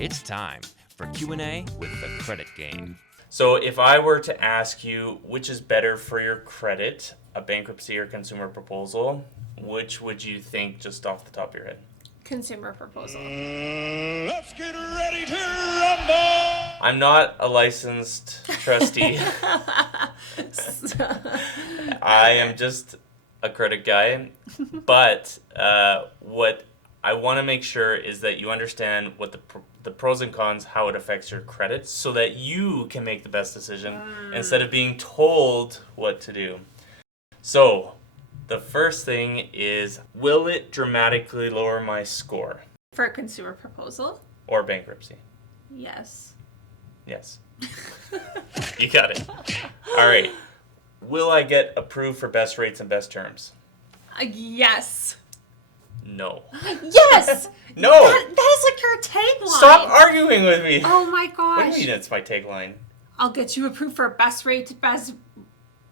It's time for Q&A with the Credit Game. So if I were to ask you which is better for your credit, a bankruptcy or consumer proposal, which would you think just off the top of your head? Consumer proposal. Let's get ready to rumble! I'm not a licensed trustee. I am just a credit guy. But what I want to make sure is that you understand what the pros and cons, how it affects your credit, so that you can make the best decision instead of being told what to do. So, the first thing is, will it dramatically lower my score? For a consumer proposal? Or bankruptcy? Yes. Yes. You got it. All right. Will I get approved for best rates and best Yes. No. Yes! No! That is like your tagline. Stop arguing with me. Oh my gosh. What do you mean it's my tagline? I'll get you approved for best rate, best...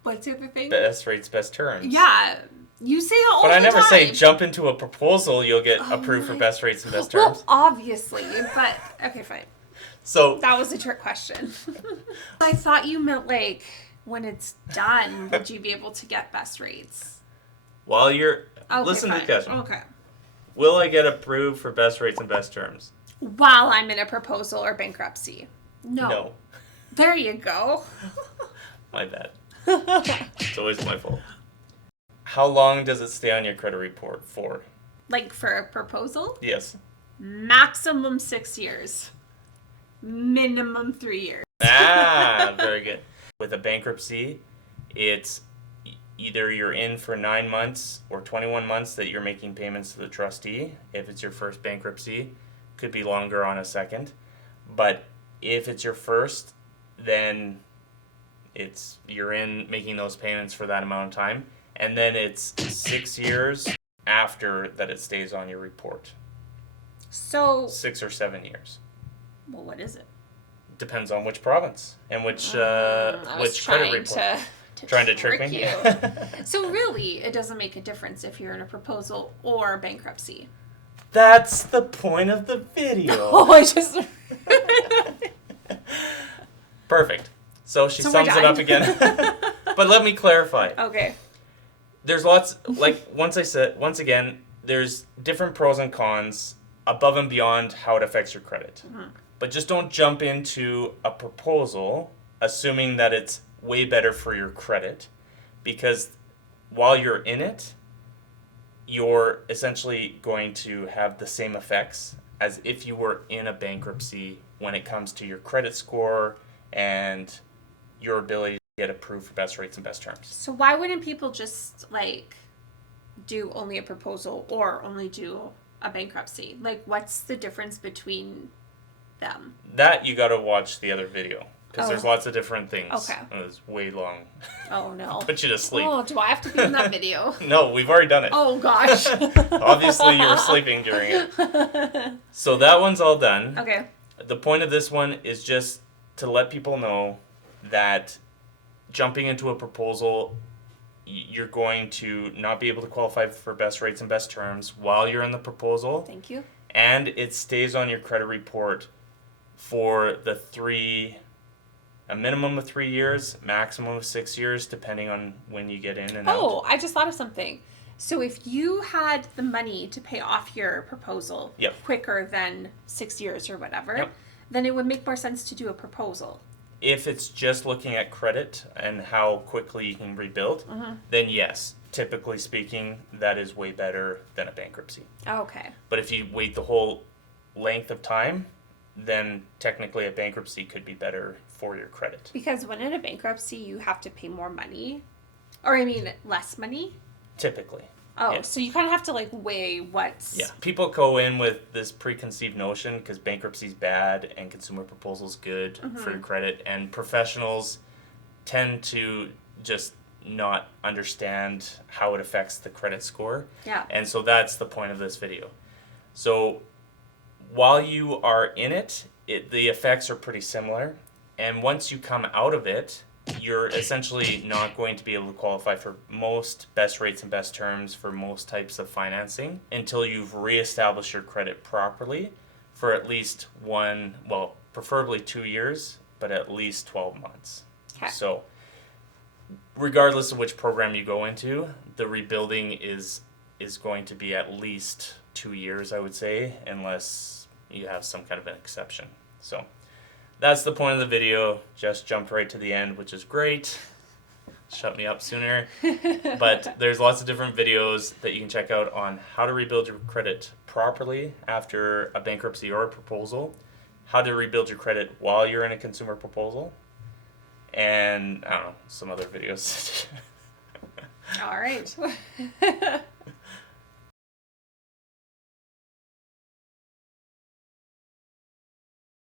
What's the other thing? Best rates, best terms. Yeah. You say it all the But time. I never say jump into a proposal, you'll get approved for best rates and best terms. Well, obviously, but... Okay, fine. So That was a trick question. I thought you meant, like, when it's done, would you be able to get best rates? while you're... Okay, listen to fine. the question. Okay. Will I get approved for best rates and best terms? While I'm in a proposal or bankruptcy? No. There you go. My bad. It's always my fault. How long does it stay on your credit report for? Like for a proposal? Yes. Maximum 6 years. Minimum 3 years. Very good. With a bankruptcy, it's either you're in for 9 months or 21 months that you're making payments to the trustee. If it's your first bankruptcy, could be longer on a second. But if it's your first, then you're in making those payments for that amount of time. And then it's 6 years after that it stays on your report. So, 6 or 7 years. well, what is it? Depends on which province and which I was which credit report. Trying to trick me? you. So really, it doesn't make a difference if you're in a proposal or bankruptcy. That's the point of the video. Oh, I just... Perfect. So she So sums we're it up done. again. But let me clarify. Okay. There's lots, like once again, there's different pros and cons above and beyond how it affects your credit. Mm-hmm. But just don't jump into a proposal assuming that it's way better for your credit, because while you're in it, you're essentially going to have the same effects as if you were in a bankruptcy when it comes to your credit score and your ability to get approved for best rates and best terms. So why wouldn't people just, like, do only a proposal or only do a bankruptcy? Like, what's the difference between them? That you got to watch the other video, because Oh. there's lots of different things. Okay. It was way long. Oh, no. Put you to sleep. Oh, do I have to be in that video? No, we've already done it. Oh, gosh. Obviously, you were sleeping during it. So that one's all done. Okay. The point of this one is just to let people know that jumping into a proposal, you're going to not be able to qualify for best rates and best terms while you're in the proposal. Thank you. And it stays on your credit report for a minimum of 3 years, maximum of 6 years, depending on when you get in and out. Oh, I just thought of something. So if you had the money to pay off your proposal Yep. quicker than 6 years or whatever, Yep. then it would make more sense to do a proposal. If it's just looking at credit and how quickly you can rebuild, then yes, typically speaking, that is way better than a bankruptcy. Okay. But if you wait the whole length of time, then technically a bankruptcy could be better for your credit. Because when in a bankruptcy, you have to pay more money. Or, I mean, less money. Typically. Oh, Yeah. so you kind of have to, like, weigh what's... Yeah. People go in with this preconceived notion because bankruptcy's bad and consumer proposal's good for your credit, and professionals tend to just not understand how it affects the credit score. Yeah. And so that's the point of this video. So while you are in it, the effects are pretty similar. And once you come out of it, you're essentially not going to be able to qualify for most best rates and best terms for most types of financing until you've reestablished your credit properly for at least preferably 2 years, but at least 12 months. Okay. So regardless of which program you go into, the rebuilding is going to be at least 2 years, I would say, unless you have some kind of an exception. So that's the point of the video. Just jumped right to the end, which is great. Shut me up sooner. But there's lots of different videos that you can check out on how to rebuild your credit properly after a bankruptcy or a proposal, how to rebuild your credit while you're in a consumer proposal, and I don't know, some other videos. All right.